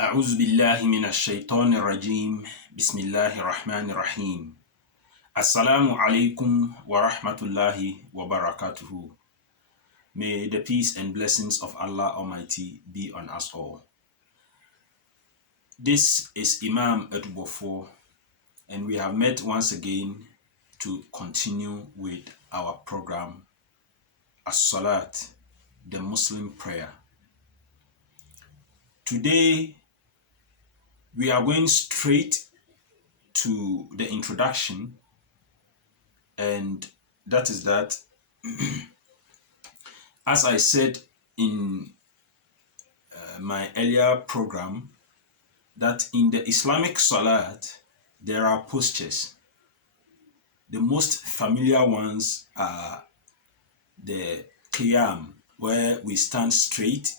أعوذ بالله من الشيطان الرجيم بسم الله الرحمن الرحيم Assalamu alaikum wa rahmatullahi wa barakatuhu. May the peace and blessings of Allah Almighty be on us all. This is Imam Edubofo, and we have met once again to continue with our program SALAT, the Muslim prayer. Today we are going straight to the introduction, and that is that as I said in my earlier program, that in the Islamic Salat there are postures. The most familiar ones are the Qiyam, where we stand straight,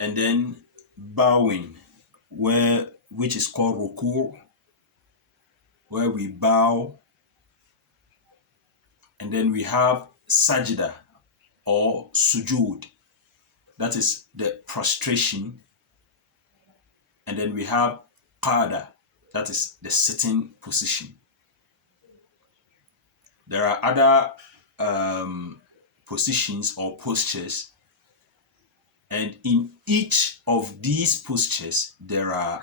and then bowing, which is called Ruku', where we bow, and then we have Sajda or Sujud, that is the prostration, and then we have Qada, that is the sitting position. There are other positions or postures, and in each of these postures there are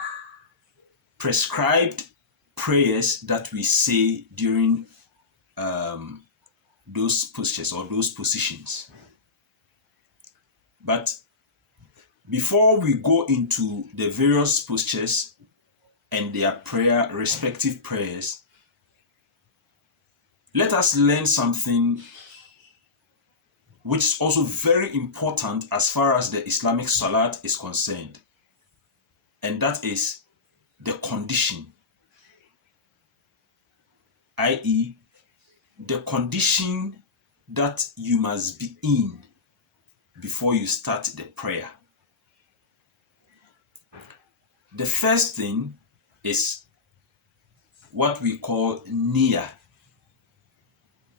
prescribed prayers that we say during those postures or those positions. But before we go into the various postures and their respective prayers, let us learn something which is also very important as far as the Islamic Salat is concerned, and that is the condition, i.e., the condition that you must be in before you start the prayer. The first thing is what we call niyyah.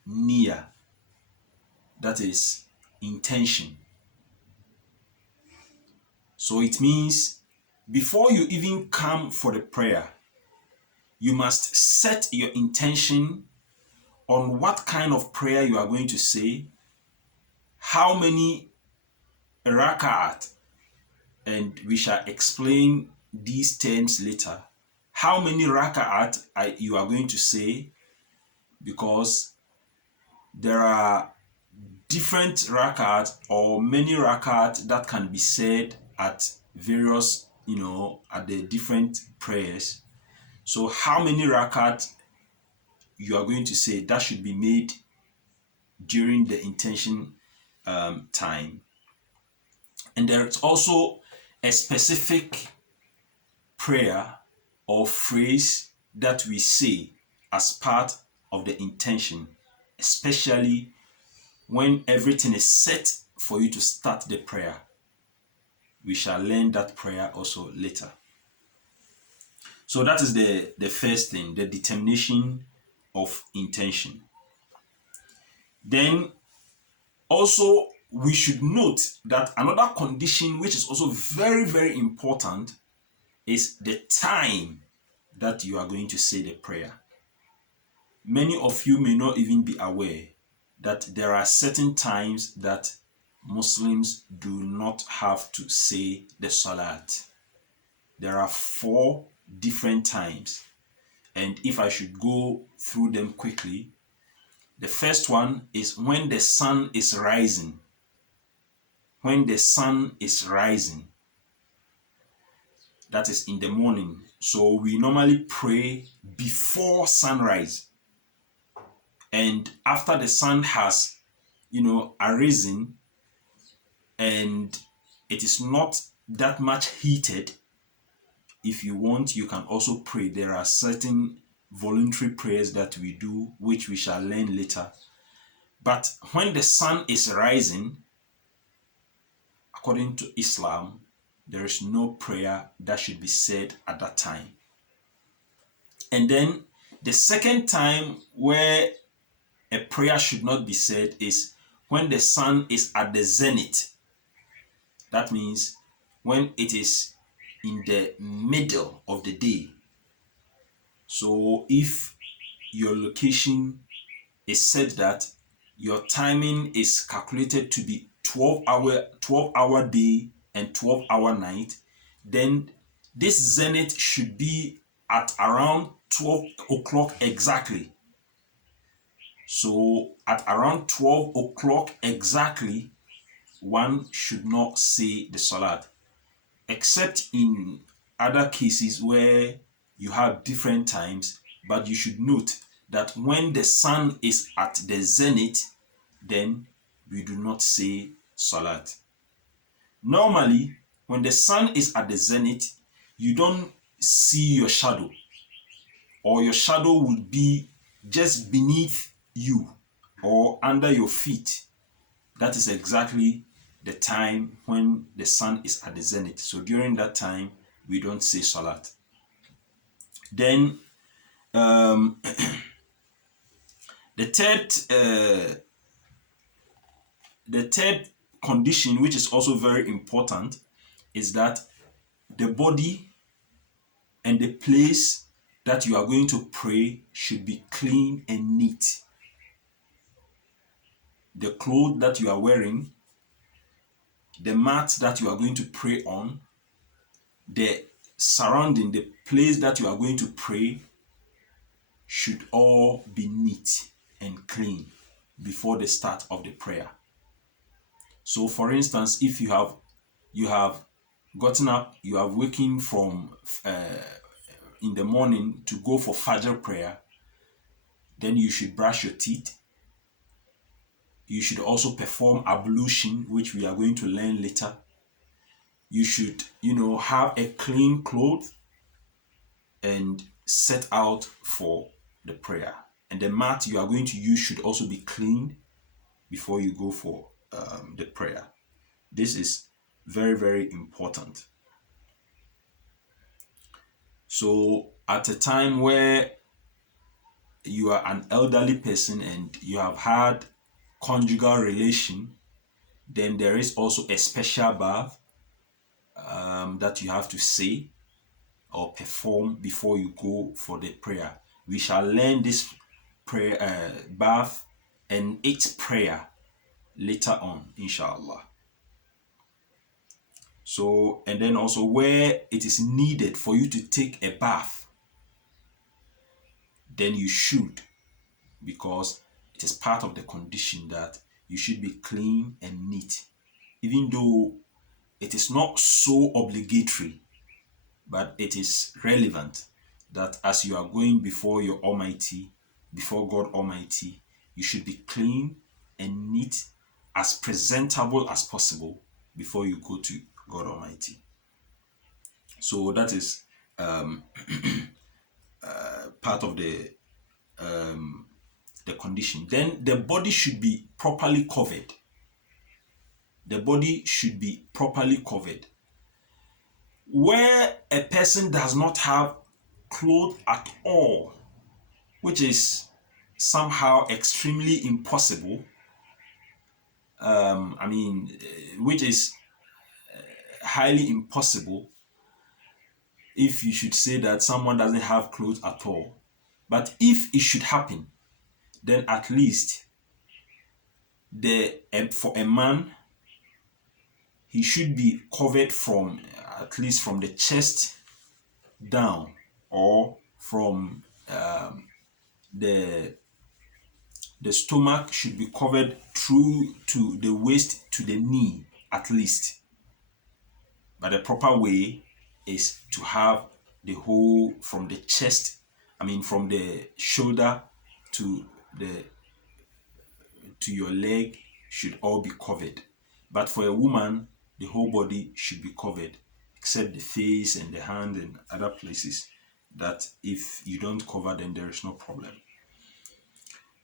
Niyyah, that is intention. So it means before you even come for the prayer, you must set your intention on what kind of prayer you are going to say, how many rak'at, and we shall explain these terms later, how many rak'at you are going to say, because there are different rak'at or many rak'at that can be said at various, at the different prayers. So how many rak'at you are going to say, that should be made during the intention time. And there is also a specific prayer or phrase that we say as part of the intention, especially when everything is set for you to start the prayer. We shall learn that prayer also later. So that is the first thing, the determination of intention. Then also we should note that another condition which is also very, very important is the time that you are going to say the prayer. Many of you may not even be aware that there are certain times that Muslims do not have to say the Salat. There are 4 different times, and if I should go through them quickly, the first one is when the sun is rising. When the sun is rising, that is in the morning. So we normally pray before sunrise, and after the sun has arisen and it is not that much heated, if you want, you can also pray. There are certain voluntary prayers that we do, which we shall learn later. But when the sun is rising, according to Islam, there is no prayer that should be said at that time. And then the second time where a prayer should not be said is when the sun is at the zenith. That means when it is in the middle of the day. So if your location is said that your timing is calculated to be 12-hour day and 12-hour night, then this zenith should be at around 12 o'clock exactly. So at around 12 o'clock exactly, one should not say the salat, except in other cases where you have different times. But you should note that when the sun is at the zenith, then we do not say salat. Normally, when the sun is at the zenith, you don't see your shadow, or your shadow would be just beneath you or under your feet. That is exactly the time when the sun is at the zenith. So during that time, we don't say salat. Then the third the third condition, which is also very important, is that the body and the place that you are going to pray should be clean and neat. The clothes that you are wearing, the mat that you are going to pray on, the surrounding, the place that you are going to pray should all be neat and clean before the start of the prayer. So for instance, if you have gotten up, you have waken from in the morning to go for Fajr prayer, then you should brush your teeth. You should also perform ablution, which we are going to learn later. You should, have a clean cloth and set out for the prayer. And the mat you are going to use should also be cleaned before you go for the prayer. This is very, very important. So at a time where you are an elderly person and you have had conjugal relation, then there is also a special bath that you have to say or perform before you go for the prayer. We shall learn this prayer bath and its prayer later on, inshallah. So, and then also where it is needed for you to take a bath, then you should, because it is part of the condition that you should be clean and neat, even though it is not so obligatory, but it is relevant that as you are going before your Almighty, before God Almighty, you should be clean and neat, as presentable as possible before you go to God Almighty. So that is part of the condition. Then the body should be properly covered. The body should be properly covered. Where a person does not have clothes at all, which is somehow extremely impossible, which is highly impossible if you should say that someone doesn't have clothes at all. But if it should happen, then at least for a man, he should be covered from at least from the chest down, or from the stomach should be covered through to the waist to the knee at least. But the proper way is to have the whole from the chest, from the shoulder to your leg should all be covered. But for a woman, the whole body should be covered, except the face and the hand and other places that if you don't cover them, there is no problem.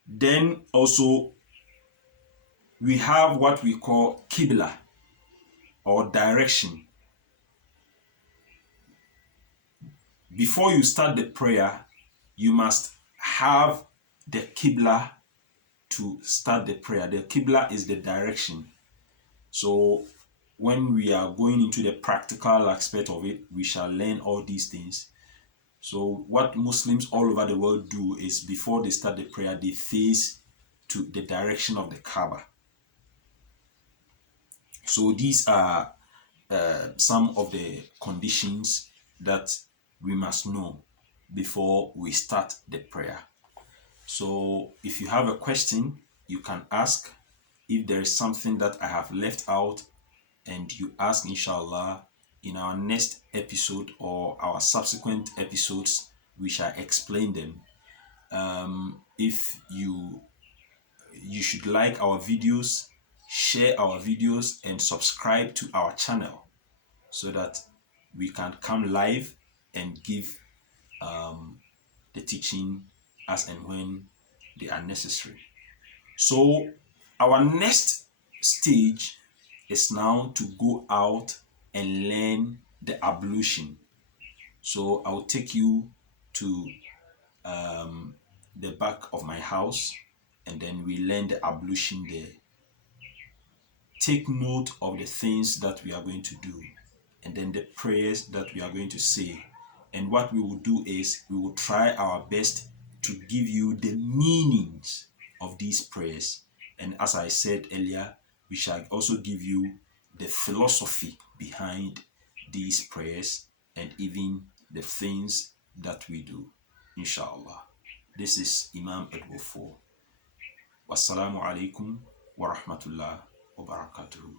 Then also, we have what we call Qibla, or direction. Before you start the prayer, you must have the Qibla to start the prayer. The Qibla is the direction. So when we are going into the practical aspect of it, we shall learn all these things. So what Muslims all over the world do is before they start the prayer, they face to the direction of the Kaaba. So these are some of the conditions that we must know before we start the prayer. So if you have a question, you can ask. If there is something that I have left out and you ask, inshallah, in our next episode or our subsequent episodes, we shall explain them. If you should like our videos, share our videos, and subscribe to our channel so that we can come live and give the teaching as and when they are necessary. So our next stage is now to go out and learn the ablution. So I'll take you to the back of my house and then we learn the ablution there. Take note of the things that we are going to do and then the prayers that we are going to say. And what we will do is we will try our best to give you the meanings of these prayers. And as I said earlier, we shall also give you the philosophy behind these prayers and even the things that we do, inshallah. This is Imam Edwofo. Wassalamu alaikum wa rahmatullah wa barakatuhu.